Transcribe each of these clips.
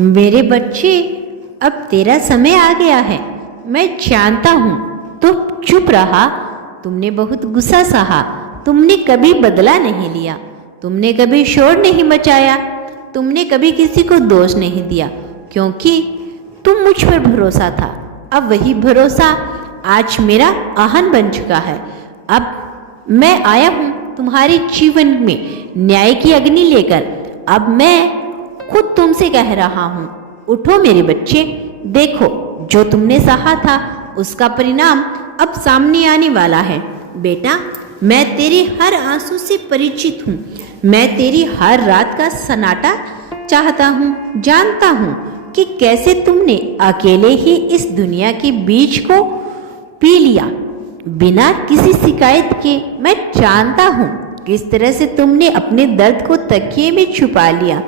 मेरे बच्चे, अब तेरा समय आ गया है। मैं जानता हूँ तुम चुप रहा, तुमने बहुत गुस्सा सहा, तुमने कभी बदला नहीं लिया, तुमने कभी शोर नहीं मचाया, तुमने कभी किसी को दोष नहीं दिया, क्योंकि तुम मुझ पर भरोसा था। अब वही भरोसा आज मेरा आहन बन चुका है। अब मैं आया हूँ तुम्हारे जीवन में न्याय की अग्नि लेकर। अब मैं खुद तुमसे कह रहा हूँ, उठो मेरे बच्चे, देखो जो तुमने सहा था उसका परिणाम अब सामने आने वाला है। बेटा, मैं तेरे हर आंसू से परिचित हूँ, मैं तेरी हर रात का सन्नाटा चाहता हूँ, जानता हूँ कि कैसे तुमने अकेले ही इस दुनिया के बीज को पी लिया बिना किसी शिकायत के। मैं जानता हूँ किस तरह से तुमने अपने दर्द को तकिए में छुपा लिया।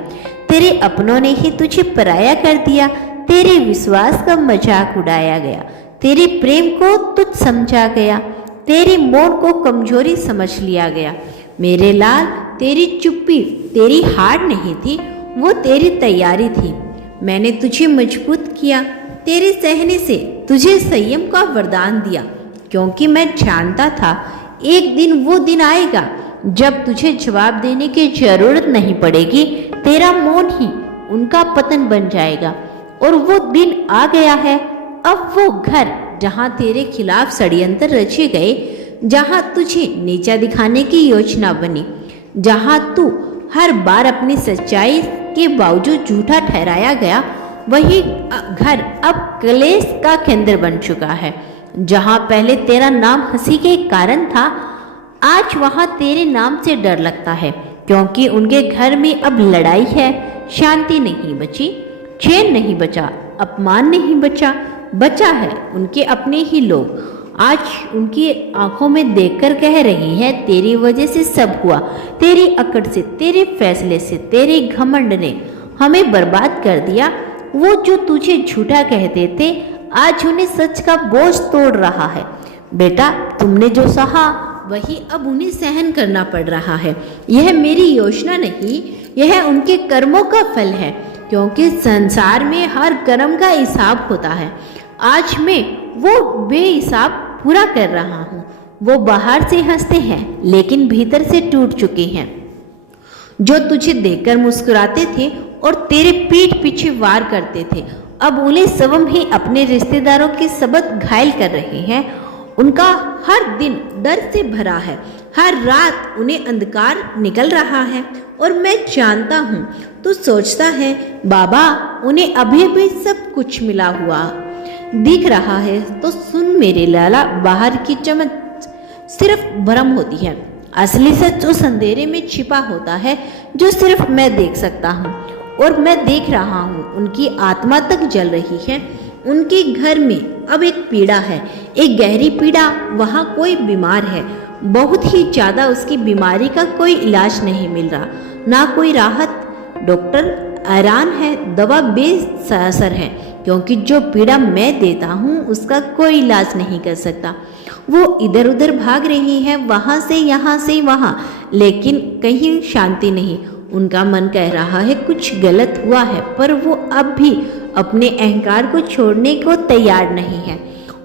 तेरे अपनों ने ही तुझे पराया कर दिया, तेरे विश्वास का मजाक उड़ाया गया, तेरे प्रेम को तुझ समझा गया, तेरे मौन को कमजोरी समझ लिया गया। मेरे लाल, तेरी चुप्पी तेरी हार नहीं थी, वो तेरी तैयारी थी। मैंने तुझे मजबूत किया, तेरे सहने से तुझे संयम का वरदान दिया, क्योंकि मैं जानता था एक दिन वो दिन आएगा जब तुझे जवाब देने की जरूरत नहीं पड़ेगी, तेरा मौन ही उनका पतन बन जाएगा। और वो दिन आ गया है। अब वो घर जहाँ तेरे खिलाफ षड्यंत्र रचे गए, जहाँ तुझे नीचा दिखाने की योजना बनी, जहाँ तू हर बार अपनी सच्चाई के बावजूद झूठा ठहराया गया, वही घर अब क्लेश का केंद्र बन चुका है। जहाँ पहले तेरा नाम हंसी के कारण था, आज वहाँ तेरे नाम से डर लगता है, क्योंकि उनके घर में अब लड़ाई है। शांति नहीं बची, चैन नहीं बचा, अपमान नहीं बचा, बचा है उनके अपने ही लोग। आज उनकी आंखों में देखकर कह रही है, तेरी वजह से सब हुआ, तेरी अकड़ से, तेरे फैसले से, तेरे घमंड ने हमें बर्बाद कर दिया। वो जो तुझे झूठा कहते थे, आज उन्हें सच का बोझ तोड़ रहा है। बेटा, तुमने जो सहा वही अब उन्हें सहन करना पड़ रहा है। यह मेरी योजना नहीं, यह उनके कर्मों का फल है, क्योंकि संसार में हर कर्म का हिसाब होता है। आज मैं वो बेहिसाब पूरा कर रहा हूँ। वो बाहर से हंसते हैं लेकिन भीतर से टूट चुके हैं। जो तुझे देखकर मुस्कुराते थे और तेरे पीठ पीछे वार करते थे, अब उन्हें स्वयं ही अपने रिश्तेदारों के सबक घायल कर रहे हैं। उनका हर दिन डर से भरा है, हर रात उन्हें अंधकार निकल रहा है। और मैं जानता हूँ तू सोचता है, बाबा उन्हें अभी भी सब कुछ मिला हुआ दिख रहा है। तो सुन मेरे लाला, बाहर की चमक सिर्फ भ्रम होती है, असली सच उस अंधेरे में छिपा होता है जो सिर्फ मैं देख सकता हूँ। और मैं देख रहा हूँ उनकी आत्मा तक जल रही है। उनके घर में अब एक पीड़ा है, एक गहरी पीड़ा। वहाँ कोई बीमार है, बहुत ही ज़्यादा, उसकी बीमारी का कोई इलाज नहीं मिल रहा, ना कोई राहत। डॉक्टर हैरान है, दवा बेअसर है, क्योंकि जो पीड़ा मैं देता हूँ उसका कोई इलाज नहीं कर सकता। वो इधर उधर भाग रही है, वहाँ से यहाँ से वहाँ, लेकिन कहीं शांति नहीं। उनका मन कह रहा है कुछ गलत हुआ है, पर वो अब भी अपने अहंकार को छोड़ने को तैयार नहीं है।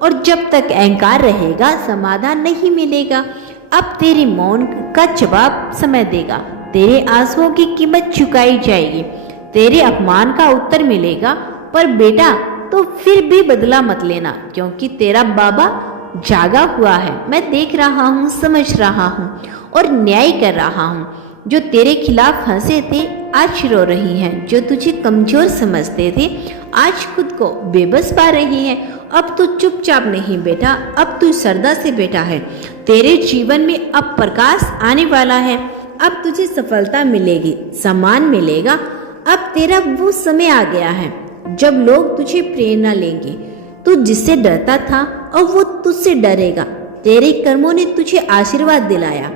और जब तक अहंकार रहेगा, समाधान नहीं मिलेगा। अब तेरे मौन का जवाब समय देगा, तेरे आंसुओं की कीमत चुकाई जाएगी, तेरे अपमान का उत्तर मिलेगा। पर बेटा, तो फिर भी बदला मत लेना, क्योंकि तेरा बाबा जागा हुआ है। मैं देख रहा हूँ, समझ रहा हूँ और न्याय कर रहा हूँ। जो तेरे खिलाफ हंसे थे आज रो रही हैं, जो तुझे कमजोर समझते थे आज खुद को बेबस पा रही हैं। अब तू चुपचाप नहीं बेटा, अब तू श्रद्धा से बैठा है। तेरे जीवन में अब प्रकाश आने वाला है, अब तुझे सफलता मिलेगी, सम्मान मिलेगा। अब तेरा वो समय आ गया है जब लोग तुझे प्रेरणा लेंगे। तू जिससे डरता था अब वो तुझसे डरेगा। तेरे कर्मों ने तुझे आशीर्वाद दिलाया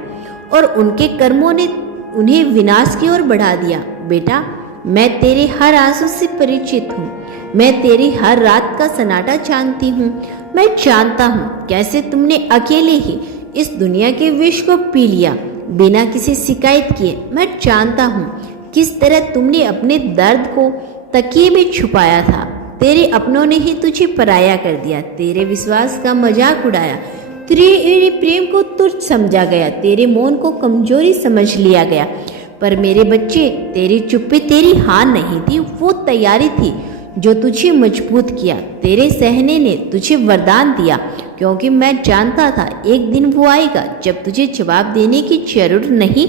और उनके कर्मों ने उन्हें विनाश की ओर बढ़ा दिया। बेटा, मैं तेरे हर आंसू से परिचित हूँ, मैं तेरी हर रात का सन्नाटा जानती हूँ। मैं जानता हूँ कैसे तुमने अकेले ही इस दुनिया के विष को पी लिया बिना किसी शिकायत किए। मैं जानता हूँ किस तरह तुमने अपने दर्द को तकिए में छुपाया था। तेरे अपनों ने ही तुझे पराया कर दिया, तेरे विश्वास का मजाक उड़ाया, तेरे प्रेम को तुच्छ समझा गया, तेरे मौन को कमजोरी समझ लिया गया। पर मेरे बच्चे, तेरी चुप्पी तेरी हार नहीं थी, वो तैयारी थी जो तुझे मजबूत किया। तेरे सहने ने तुझे वरदान दिया, क्योंकि मैं जानता था एक दिन वो आएगा जब तुझे जवाब देने की जरूरत नहीं,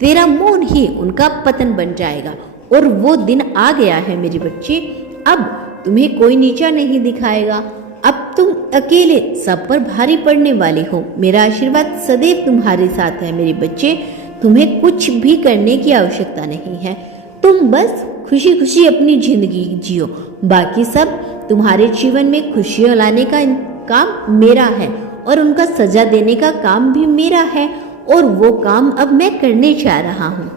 तेरा मौन ही उनका पतन बन जाएगा। और वो दिन आ गया है मेरे बच्चे। अब तुम्हें कोई नीचा नहीं दिखाएगा। अब तुम अकेले सब पर भारी पड़ने वाले हो। मेरा आशीर्वाद सदैव तुम्हारे साथ है मेरे बच्चे। तुम्हें कुछ भी करने की आवश्यकता नहीं है। तुम बस खुशी खुशी अपनी जिंदगी जियो। बाकी सब तुम्हारे जीवन में खुशियां लाने का काम मेरा है और उनका सजा देने का काम भी मेरा है। और वो काम अब मैं करने जा रहा हूँ।